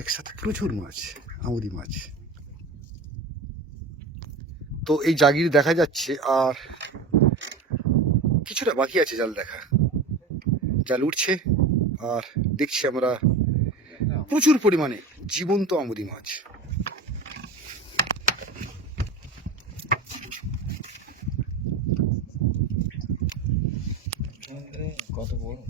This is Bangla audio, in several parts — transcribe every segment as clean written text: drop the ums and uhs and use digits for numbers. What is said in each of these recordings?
একসাথে প্রচুর মাছ, আমুদি মাছ। তো এই জাগির দেখা যাচ্ছে, আর কিছুটা বাকি আছে জাল দেখা। জাল উঠছে আর দেখছি আমরা প্রচুর পরিমাণে জীবন্ত আমুদি মাছ। কত বড়!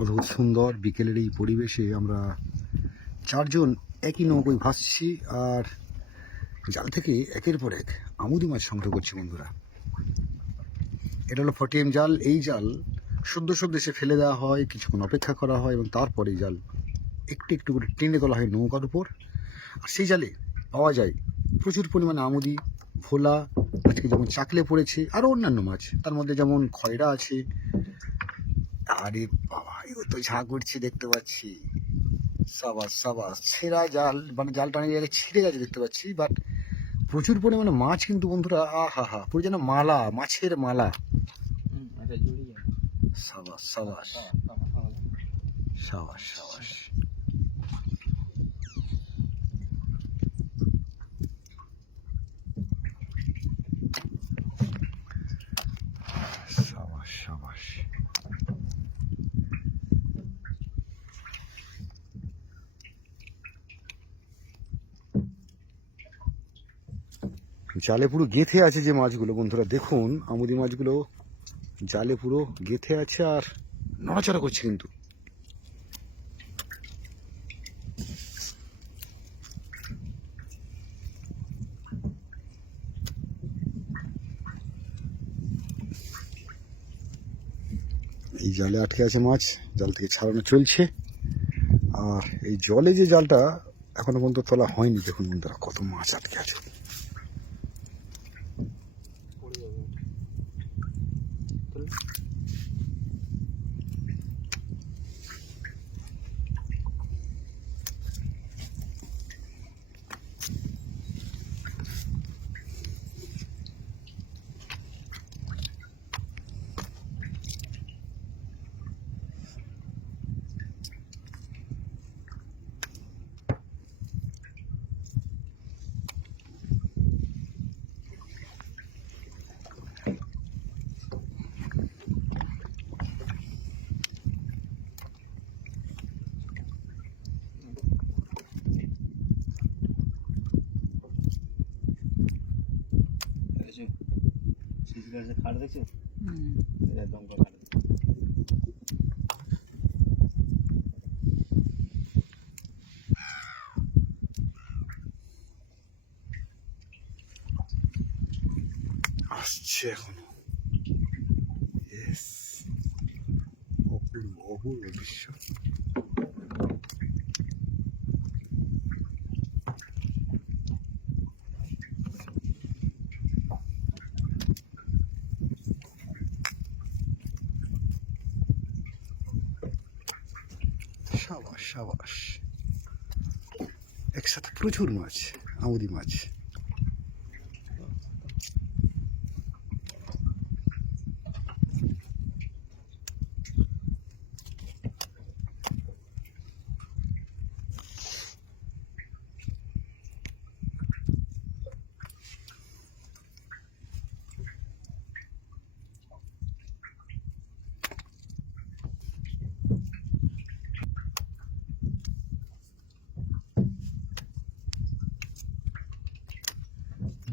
অদ্ভুত সুন্দর বিকেলের এই পরিবেশে আমরা চারজন একই নৌকোয় ভাসছি আর জাল থেকে একের পর এক আমুদি মাছ সংগ্রহ করছি বন্ধুরা। এটা হলো 40M জাল। এই জাল সদ্য এসে ফেলে দেওয়া হয়, কিছুক্ষণ অপেক্ষা করা হয় এবং তারপরে এই জাল একটু একটু করে টেনে তোলা হয় নৌকার উপর। আর সেই জালে পাওয়া যায় প্রচুর পরিমাণে আমুদি, ভোলা, আজকে যেমন চাকলে পড়েছে, আরও অন্যান্য মাছ, তার মধ্যে যেমন খয়রা আছে। আরে বাবা, এও তো ঝাঁ করছে দেখতে পাচ্ছি। সাবাস সাবাস, ছেঁড়া জাল, মানে জাল টানে জায়গায় ছিঁড়ে গেছে দেখতে পাচ্ছি, বাট প্রচুর পরিমাণে মাছ কিন্তু বন্ধুরা। আহা হা, পুরো যেন মালা, মাছের মালা। সাবাস সাবাস সাবাস সাবাস। সাবাস সাবাস। জালে পুরো গেঁথে আছে যে মাছগুলো বন্ধুরা, দেখুন আমুদি মাছগুলো জালে পুরো গেঁথে আছে আর নড়াচড়া করছে কিন্তু। এই জালে আটকে আছে মাছ, জাল থেকে ছাড়ানো চলছে। আর এই জলে যে জালটা এখনো পর্যন্ত তোলা হয়নি, দেখুন বন্ধুরা কত মাছ আটকে আছে। খাট দেখছো? দমকা খাট। আসছে এখনো। অপূর্ব অপূর্ব দৃশ্য। সাবাস সাবাস, একসাথে প্রচুর মাছ, আমুদি মাছ।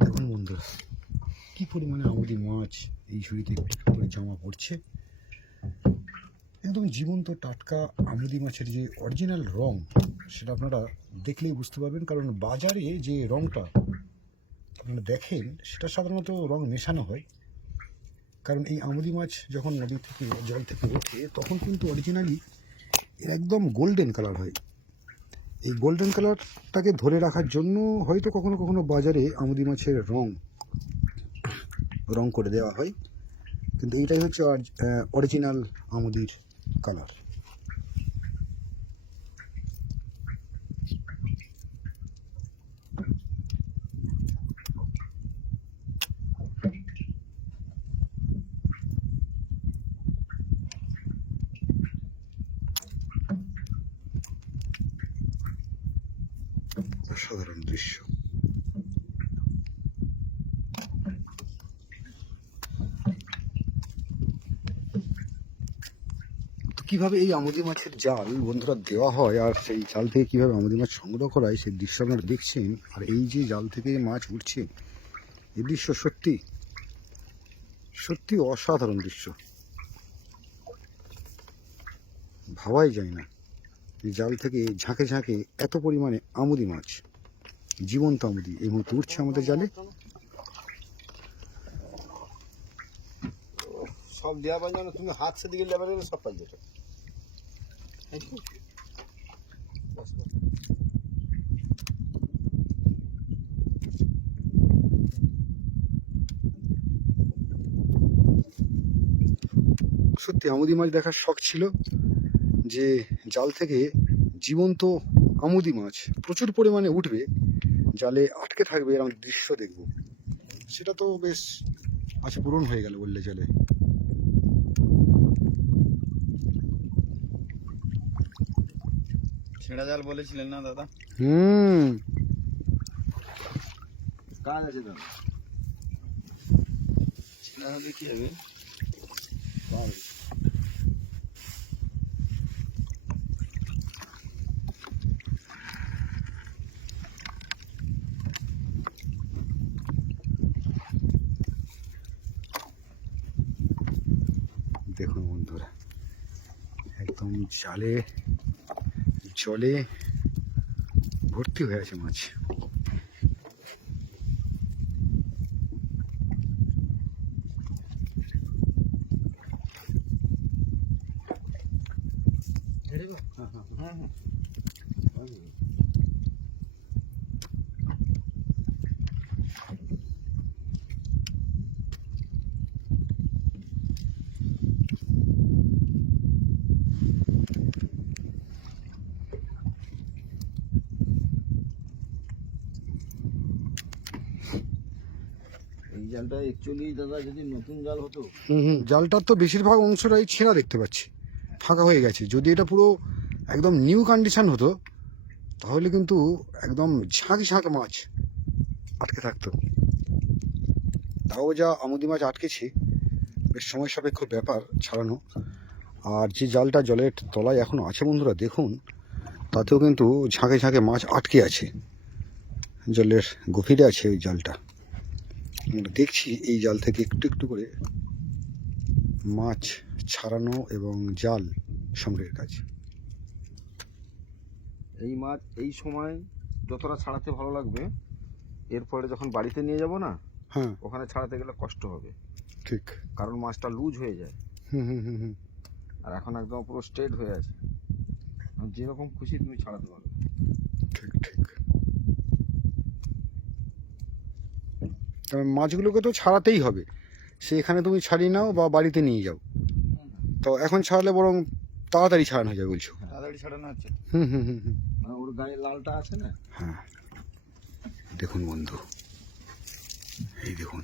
দেখুন বন্ধুরা কি পরিমাণে আমুদি মাছ এই ঝুড়িতে একটু একটু করে জমা পড়ছে। একদম জীবন্ত টাটকা আমুদি মাছের যে অরিজিনাল রং, সেটা আপনারা দেখলেই বুঝতে পারবেন, কারণ বাজারে যে রংটা আপনারা দেখেন সেটা সাধারণত রং মেশানো হয়, কারণ এই আমুদি মাছ যখন নদী থেকে জল থেকে ওঠে তখন কিন্তু অরিজিনালি এর একদম গোল্ডেন কালার হয়। এই গোল্ডেন কালারটাকে ধরে রাখার জন্য হয়তো কখনো কখনো বাজারে আমুদি মাছের রং করে দেওয়া হয়, কিন্তু এইটাই হচ্ছে অরিজিনাল আমুদির কালার। অসাধারণ দৃশ্য। তো কিভাবে এই আমুদি মাছের জাল বন্ধুরা দেওয়া হয় আর সেই জাল থেকে কিভাবে আমুদি মাছ সংগ্রহ করা হয় সেই দৃশ্য আপনারা দেখছেন, আর এই যে জাল থেকে মাছ উঠছে এই দৃশ্য সত্যি সত্যি অসাধারণ দৃশ্য। ভাবাই যায় না এই জাল থেকে ঝাঁকে ঝাঁকে এত পরিমাণে আমুদি মাছ, জীবন্ত আমুদি এই মুহূর্তে উঠছে আমাদের জালে। সব দেওয়া পাই না, তুমি হাত সেদিকে লেবার গেলে সব পাই যেটা। সত্যি আমুদি মাছ দেখার শখ ছিল, যে জাল থেকে জীবন্ত আমুদি মাছ প্রচুর পরিমাণে উঠবে, জালে আটকে থাকবে এরকম দৃশ্য দেখব, সেটা তো বেশ আশা পূরণ হয়ে গেল বললে চলে। ছেঁড়া জাল বলেছিলেন না দাদা? কাজ আছে দাদা, ছেঁড়া হলে কি হবে? দেখুন বন্ধুরা, একদম জালে জলে ভর্তি হয়ে আছে মাছ। এই জালটা অ্যাকচুয়ালি দাদা যদি নতুন জাল হতো। জালটার তো বেশিরভাগ অংশটাই ছেঁড়া দেখতে পাচ্ছি, ফাঁকা হয়ে গেছে। যদি এটা পুরো একদম নিউ কন্ডিশন হতো তাহলে কিন্তু একদম ঝাঁক ঝাঁক মাছ আটকে থাকতো। তাও যা আমুদি মাছ আটকেছে, বেশ সময় সাপেক্ষ ব্যাপার ছাড়ানো। আর যে জালটা জলের তলায় এখনো আছে বন্ধুরা দেখুন, তাতেও কিন্তু ঝাঁকে ঝাঁকে মাছ আটকে আছে, জলের গভীরে আছে ওই জালটা। আমরা দেখছি এই জাল থেকে একটু একটু করে মাছ ছাড়ানো এবং জাল সংগ্রহের কাজ। এই মাছ এই সময় যতটা ছাড়াতে ভালো লাগবে, এরপরে যখন বাড়িতে নিয়ে যাব না, হ্যাঁ ওখানে ছাড়াতে গেলে কষ্ট হবে, ঠিক। কারণ মাছটা লুজ হয়ে যায়। হুম হুম হুম হুম আর এখন একদম পুরো স্ট্রেট হয়ে আছে, যেরকম খুশি তুমি ছাড়াতে পারো। ঠিক ঠিক। কারণ মাছগুলোকে তো ছাড়াতেই হবে, সে এখানে তুমি ছাড়িয়ে নাও বা বাড়িতে নিয়ে যাও, তো এখন ছাড়ালে বরং তাড়াতাড়ি ছাড়ানো হয়ে যাবে বলছো। তাড়াতাড়ি ছাড়ানো হচ্ছে, হুম হুম হুম হুম মানে ওর গায়ে লালটা আছে না। হ্যাঁ দেখুন বন্ধু, এই দেখুন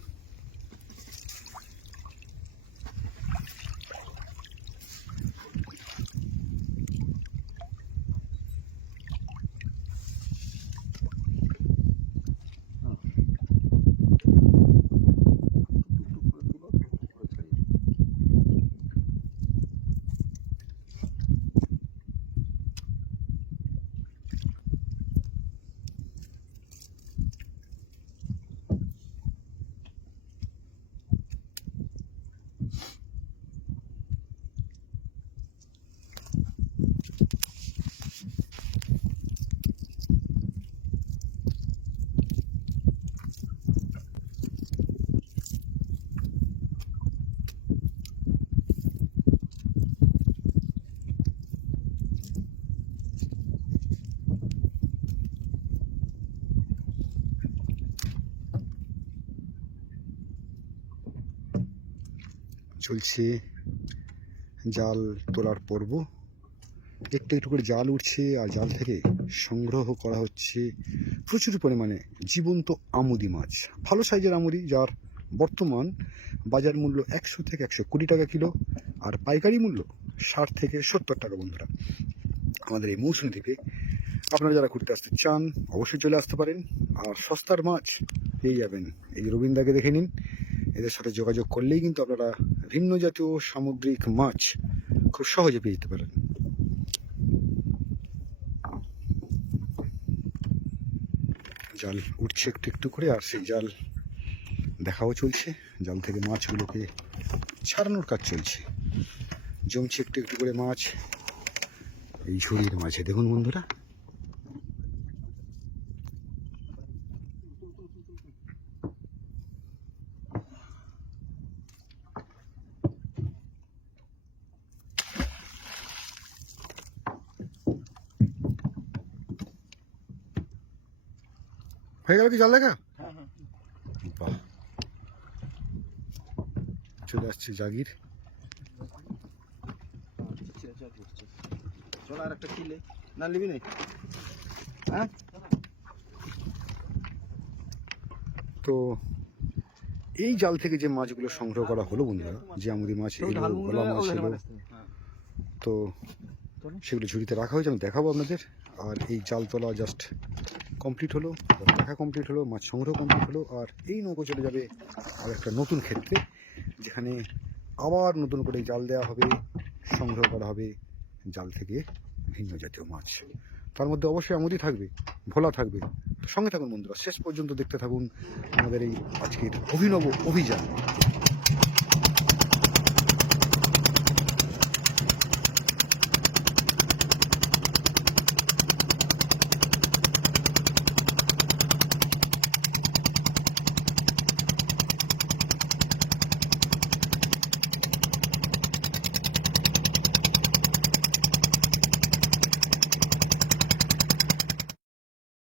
চলছে জাল তোলার পর্ব। একটু একটু করে জাল উঠছে আর জাল থেকে সংগ্রহ করা হচ্ছে প্রচুর পরিমাণে জীবন্ত আমুদি মাছ, ভালো সাইজের আমুদি, যার বর্তমান বাজার মূল্য 100 থেকে 120 টাকা কিলো, আর পাইকারি মূল্য 60 থেকে 70 টাকা। বন্ধুরা, আমাদের এই মৌসুমী দ্বীপে আপনারা যারা ঘুরতে আসতে চান অবশ্যই চলে আসতে পারেন, আর সস্তার মাছ পেয়ে যাবেন। এই রবীন্দাকে দেখে নিন, এদের সাথে যোগাযোগ করলেই কিন্তু আপনারা ভিন্ন জাতীয় সামুদ্রিক মাছ খুব সহজে পেয়ে যেতে পারেন। জাল উঠছে একটু একটু করে, আর সেই জাল দেখাও চলছে। জাল থেকে মাছগুলোকে ছাড়ানোর কাজ চলছে। জমছে একটু একটু করে মাছ এই ঝুড়ির মাঝে। দেখুন বন্ধুরা, হয়ে গেল কি জাল দেখা? বাহ, চলে আসছে জাগির। চল আর একটা কিলে না নিবি না? হ্যাঁ, তো এই জাল থেকে যে মাছগুলো সংগ্রহ করা হলো বন্ধুরা, যে আমুদি মাছ এলো, ভোলা মাছ এলো, তো সেগুলো ঝুড়িতে রাখা হয়েছে, আমি দেখাবো আপনাদের। আর এই জাল তোলা জাস্ট কমপ্লিট হলো, দেখা কমপ্লিট হলো, মাছ সংগ্রহ কমপ্লিট হলো। আর এই নৌকো চলে যাবে আর একটা নতুন ক্ষেত্রে, যেখানে আবার নতুন করে জাল দেওয়া হবে, সংগ্রহ করা হবে জাল থেকে ভিন্ন জাতীয় মাছ। তার মধ্যে অবশ্যই আমুদি থাকবে, ভোলা থাকবে। সঙ্গে থাকুন বন্ধুরা, শেষ পর্যন্ত দেখতে থাকুন আমাদের এই আজকের অভিনব অভিযান।